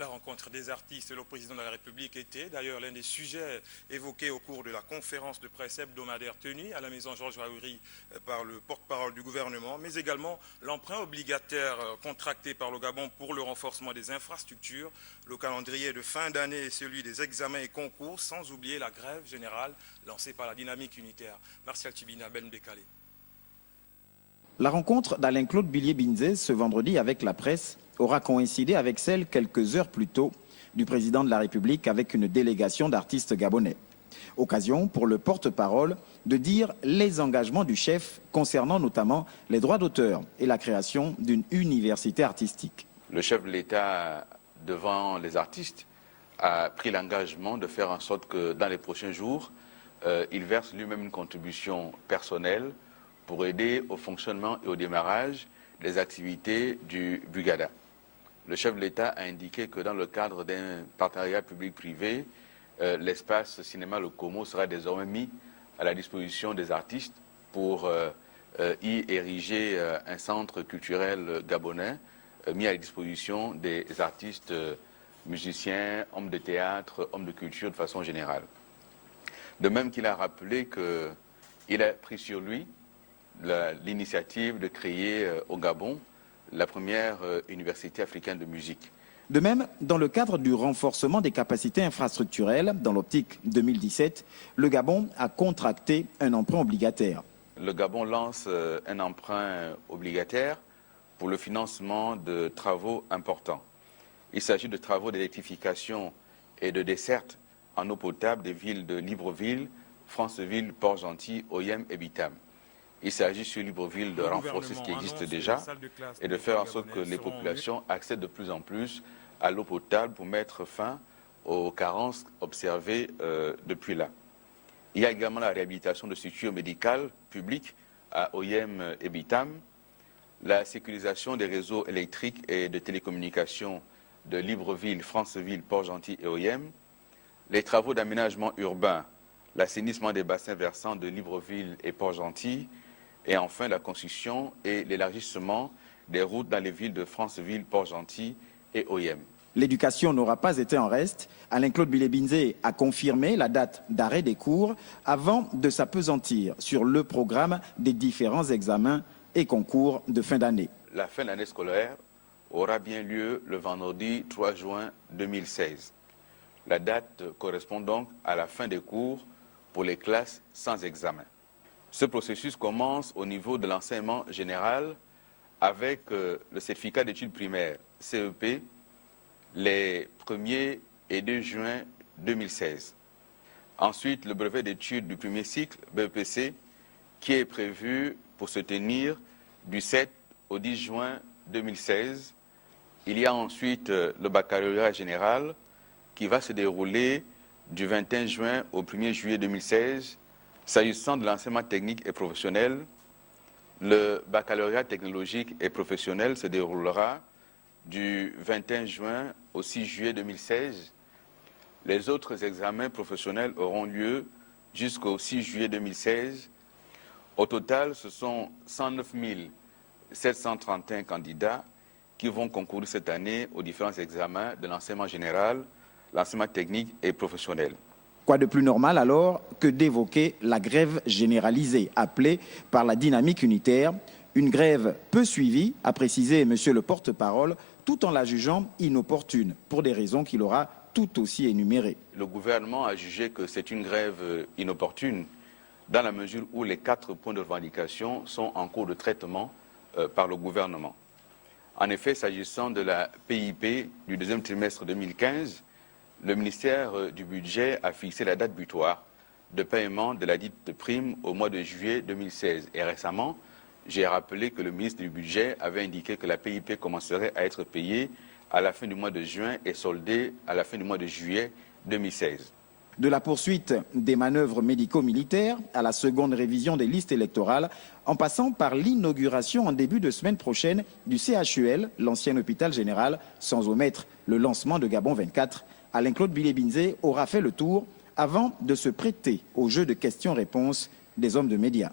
la rencontre des artistes et le président de la République était d'ailleurs l'un des sujets évoqués au cours de la conférence de presse hebdomadaire tenue à la maison Georges Waouri par le porte-parole du gouvernement, mais également l'emprunt obligataire contracté par le Gabon pour le renforcement des infrastructures, le calendrier de fin d'année et celui des examens et concours, sans oublier la grève générale lancée par la dynamique unitaire. Martial Tibina, Ben Bekale. La rencontre d'Alain-Claude Billié-Binzé ce vendredi avec la presse aura coïncidé avec celle quelques heures plus tôt du président de la République avec une délégation d'artistes gabonais. Occasion pour le porte-parole de dire les engagements du chef concernant notamment les droits d'auteur et la création d'une université artistique. Le chef de l'État, devant les artistes, a pris l'engagement de faire en sorte que dans les prochains jours, il verse lui-même une contribution personnelle pour aider au fonctionnement et au démarrage des activités du Bugada. Le chef de l'État a indiqué que dans le cadre d'un partenariat public-privé, l'espace cinéma Le Como sera désormais mis à la disposition des artistes pour y ériger un centre culturel gabonais mis à la disposition des artistes musiciens, hommes de théâtre, hommes de culture de façon générale. De même qu'il a rappelé qu'il a pris sur lui l'initiative de créer au Gabon la première université africaine de musique. De même, dans le cadre du renforcement des capacités infrastructurelles, dans l'optique 2017, le Gabon a contracté un emprunt obligataire. Le Gabon lance un emprunt obligataire pour le financement de travaux importants. Il s'agit de travaux d'électrification et de desserte en eau potable des villes de Libreville, Franceville, Port-Gentil, Oyem et Bitam. Il s'agit sur Libreville de renforcer ce qui existe déjà et de faire en sorte que les populations accèdent de plus en plus à l'eau potable pour mettre fin aux carences observées depuis là. Il y a également la réhabilitation de structures médicales publiques à Oyem et Bitam, la sécurisation des réseaux électriques et de télécommunications de Libreville, Franceville, Port-Gentil et Oyem, les travaux d'aménagement urbain, l'assainissement des bassins versants de Libreville et Port-Gentil, et enfin la construction et l'élargissement des routes dans les villes de Franceville, Port-Gentil et Oyem. L'éducation n'aura pas été en reste. Alain-Claude Billié-Binzé a confirmé la date d'arrêt des cours avant de s'appesantir sur le programme des différents examens et concours de fin d'année. La fin de l'année scolaire aura bien lieu le vendredi 3 juin 2016. La date correspond donc à la fin des cours pour les classes sans examen. Ce processus commence au niveau de l'enseignement général avec le certificat d'études primaires, CEP, les 1er et 2 juin 2016. Ensuite, le brevet d'études du premier cycle, BEPC, qui est prévu pour se tenir du 7 au 10 juin 2016. Il y a ensuite le baccalauréat général qui va se dérouler du 21 juin au 1er juillet 2016. S'agissant de l'enseignement technique et professionnel, le baccalauréat technologique et professionnel se déroulera du 21 juin au 6 juillet 2016. Les autres examens professionnels auront lieu jusqu'au 6 juillet 2016. Au total, ce sont 109 731 candidats qui vont concourir cette année aux différents examens de l'enseignement général, l'enseignement technique et professionnel. Quoi de plus normal alors que d'évoquer la grève généralisée appelée par la dynamique unitaire, une grève peu suivie, a précisé M. le porte-parole, tout en la jugeant inopportune, pour des raisons qu'il aura tout aussi énumérées. Le gouvernement a jugé que c'est une grève inopportune dans la mesure où les 4 points de revendication sont en cours de traitement par le gouvernement. En effet, s'agissant de la PIP du deuxième trimestre 2015, le ministère du Budget a fixé la date butoir de paiement de la dite prime au mois de juillet 2016. Et récemment, j'ai rappelé que le ministre du Budget avait indiqué que la PIP commencerait à être payée à la fin du mois de juin et soldée à la fin du mois de juillet 2016. De la poursuite des manœuvres médico-militaires à la seconde révision des listes électorales, en passant par l'inauguration en début de semaine prochaine du CHUL, l'ancien hôpital général, sans omettre le lancement de Gabon 24, Alain-Claude Billié-Binzé aura fait le tour avant de se prêter au jeu de questions-réponses des hommes de médias.